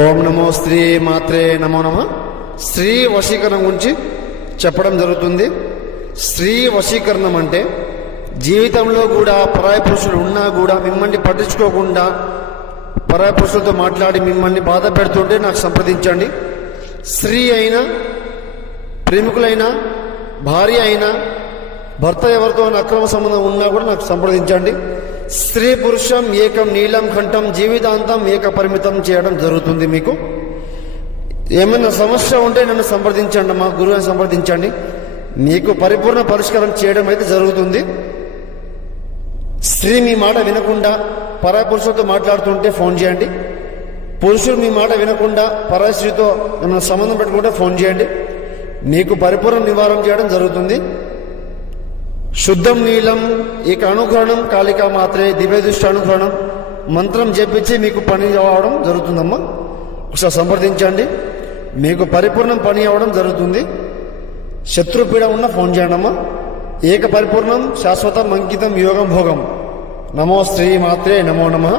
ఓం నమో శ్రీ మాత్రే నమో నమ. స్త్రీ వశీకరణం గురించి చెప్పడం జరుగుతుంది. స్త్రీ వశీకరణం అంటే జీవితంలో కూడా పరాయ పురుషులు ఉన్నా కూడా మిమ్మల్ని పట్టించుకోకుండా పరాయ పురుషులతో మాట్లాడి మిమ్మల్ని బాధ పెడుతుంటే నాకు సంప్రదించండి. స్త్రీ అయినా, ప్రేమికులైనా, భార్య అయినా, భర్త ఎవరితో అక్రమ సంబంధం ఉన్నా కూడా నాకు సంప్రదించండి. స్త్రీ పురుషం ఏకం నీలం కంఠం జీవితాంతం ఏక పరిమితం చేయడం జరుగుతుంది. మీకు ఏమైనా సమస్య ఉంటే నన్ను సంప్రదించండి, మా గురువుని సంప్రదించండి, మీకు పరిపూర్ణ పరిష్కారం చేయడం అయితే జరుగుతుంది. స్త్రీ మీ మాట వినకుండా పరాయ పురుషులతో మాట్లాడుతుంటే ఫోన్ చేయండి. పురుషులు మీ మాట వినకుండా పరాయ స్త్రీతో ఏమైనా సంబంధం పెట్టుకుంటే ఫోన్ చేయండి, మీకు పరిపూర్ణ నివారణ చేయడం జరుగుతుంది. శుద్ధం నీలం ఏక అనుగ్రహణం కాళికా మాత్రే దివ్యదృష్టి అనుగ్రహణం మంత్రం చెప్పించి మీకు పని అవ్వడం జరుగుతుందమ్మా. ఒకసారి సంప్రదించండి, మీకు పరిపూర్ణం పని అవ్వడం జరుగుతుంది. శత్రుపీడ ఉన్న ఫోన్ చేయండి అమ్మా. ఏక పరిపూర్ణం శాశ్వతం అంకితం యోగం భోగం. నమో శ్రీ మాత్రే నమో నమః.